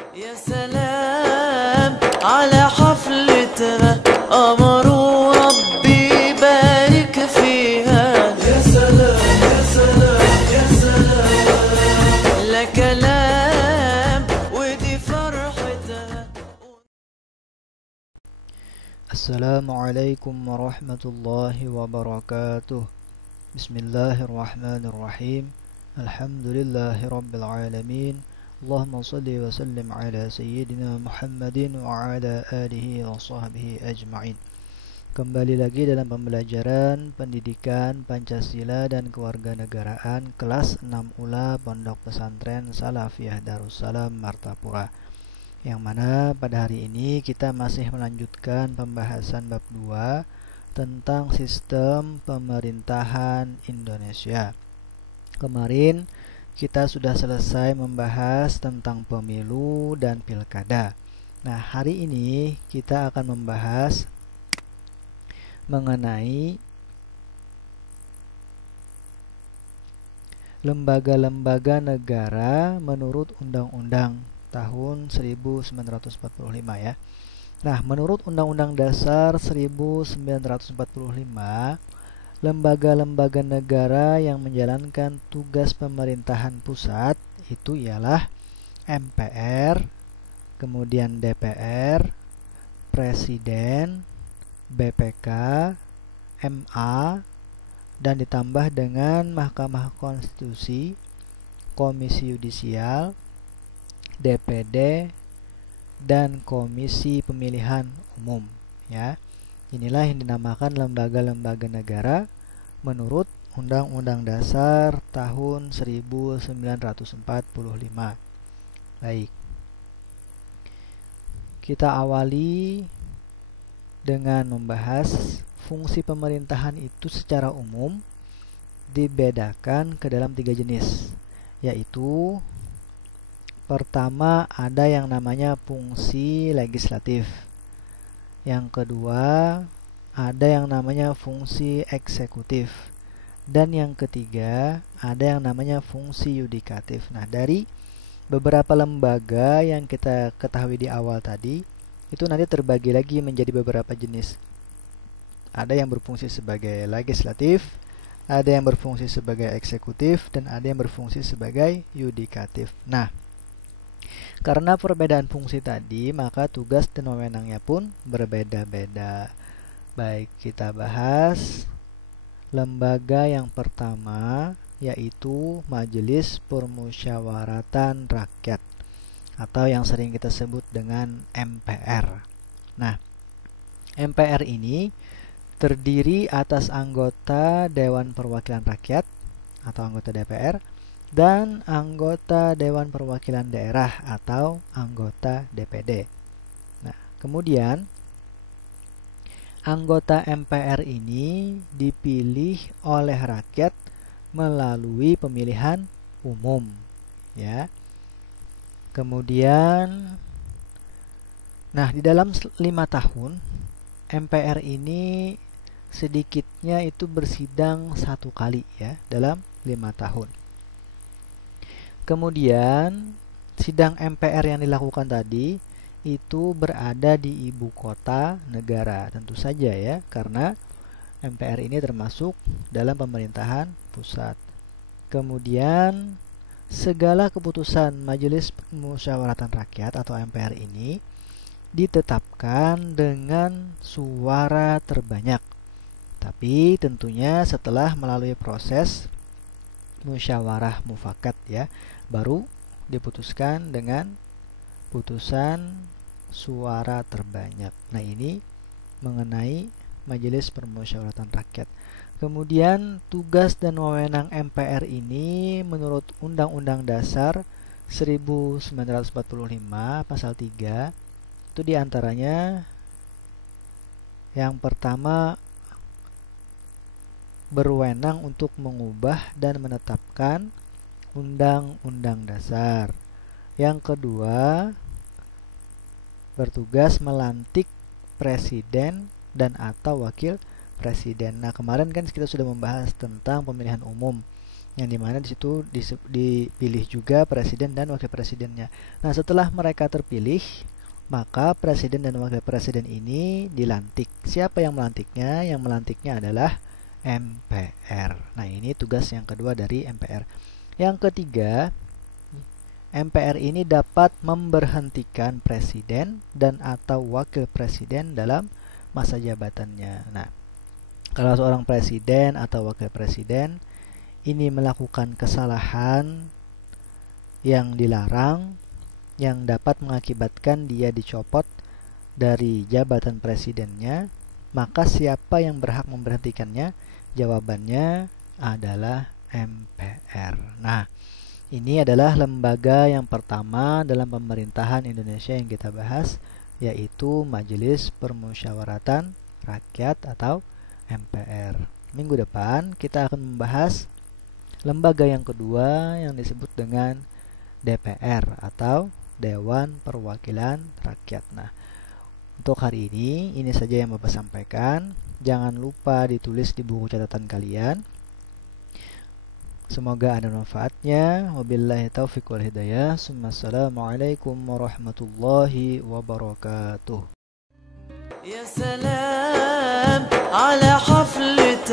يا سلام على حفلتنا أمروا ربي بارك فيها يا سلام يا سلام يا سلام لا كلام ودي فرحتها. Assalamualaikum warahmatullahi wabarakatuh. Bismillahirrahmanirrahim. Alhamdulillahi rabbil alamin. Allahumma salli wa sallim ala sayyidina Muhammadin wa ala alihi wa sahbihi ajma'in. Kembali lagi dalam pembelajaran pendidikan Pancasila dan Kewarganegaraan kelas 6 ULA Pondok Pesantren Salafiyah Darussalam Martapura. Yang mana pada hari ini kita masih melanjutkan pembahasan bab 2 tentang sistem pemerintahan Indonesia. Kemarin kita sudah selesai membahas tentang pemilu dan pilkada. Nah, hari ini kita akan membahas mengenai lembaga-lembaga negara menurut Undang-Undang tahun 1945 ya. Nah, menurut Undang-Undang Dasar 1945, lembaga-lembaga negara yang menjalankan tugas pemerintahan pusat itu ialah MPR, kemudian DPR, Presiden, BPK, MA, dan ditambah dengan Mahkamah Konstitusi, Komisi Yudisial, DPD, dan Komisi Pemilihan Umum ya. Inilah yang dinamakan lembaga-lembaga negara menurut Undang-Undang Dasar tahun 1945. Baik. Kita awali dengan membahas fungsi pemerintahan itu secara umum dibedakan ke dalam 3 jenis, yaitu pertama ada yang namanya fungsi legislatif. Yang kedua ada yang namanya fungsi eksekutif. Dan yang ketiga ada yang namanya fungsi yudikatif. Nah, dari beberapa lembaga yang kita ketahui di awal tadi, itu nanti terbagi lagi menjadi beberapa jenis. Ada yang berfungsi sebagai legislatif, ada yang berfungsi sebagai eksekutif, dan ada yang berfungsi sebagai yudikatif. Nah, karena perbedaan fungsi tadi, maka tugas dan wewenangnya pun berbeda-beda. Baik, kita bahas lembaga yang pertama, yaitu Majelis Permusyawaratan Rakyat atau yang sering kita sebut dengan MPR. Nah, MPR ini terdiri atas anggota Dewan Perwakilan Rakyat atau anggota DPR dan anggota Dewan Perwakilan Daerah atau anggota DPD. Nah, kemudian anggota MPR ini dipilih oleh rakyat melalui pemilihan umum, ya. Kemudian, nah, di dalam 5 tahun MPR ini sedikitnya itu bersidang 1 kali ya dalam 5 tahun. Kemudian sidang MPR yang dilakukan tadi itu berada di ibu kota negara, tentu saja ya, karena MPR ini termasuk dalam pemerintahan pusat. Kemudian segala keputusan Majelis Permusyawaratan Rakyat atau MPR ini ditetapkan dengan suara terbanyak. Tapi tentunya setelah melalui proses musyawarah mufakat ya, baru diputuskan dengan putusan suara terbanyak. Nah, ini mengenai Majelis Permusyawaratan Rakyat. Kemudian tugas dan wewenang MPR ini menurut Undang-Undang Dasar 1945 pasal 3 itu diantaranya yang pertama berwenang untuk mengubah dan menetapkan Undang-Undang Dasar. Yang kedua, bertugas melantik presiden dan atau wakil presiden. Nah, kemarin kan kita sudah membahas tentang pemilihan umum. yang dimana di situ dipilih juga presiden dan wakil presidennya. Nah, setelah mereka terpilih, maka presiden dan wakil presiden ini dilantik. Siapa yang melantiknya? Yang melantiknya adalah MPR. Nah, ini tugas yang kedua dari MPR. Yang ketiga, MPR ini dapat memberhentikan presiden dan atau wakil presiden dalam masa jabatannya. Nah, kalau seorang presiden atau wakil presiden ini melakukan kesalahan yang dilarang yang dapat mengakibatkan dia dicopot dari jabatan presidennya, maka siapa yang berhak memberhentikannya? Jawabannya adalah MPR. Nah, ini adalah lembaga yang pertama dalam pemerintahan Indonesia yang kita bahas, yaitu Majelis Permusyawaratan Rakyat atau MPR. Minggu depan kita akan membahas lembaga yang kedua yang disebut dengan DPR atau Dewan Perwakilan Rakyat. Nah, untuk hari ini saja yang Bapak sampaikan. Jangan lupa ditulis di buku catatan kalian. Semoga ada manfaatnya. Wabillahi taufiq wal hidayah. Assalamualaikum warahmatullahi wabarakatuh. يا سلام على حفلة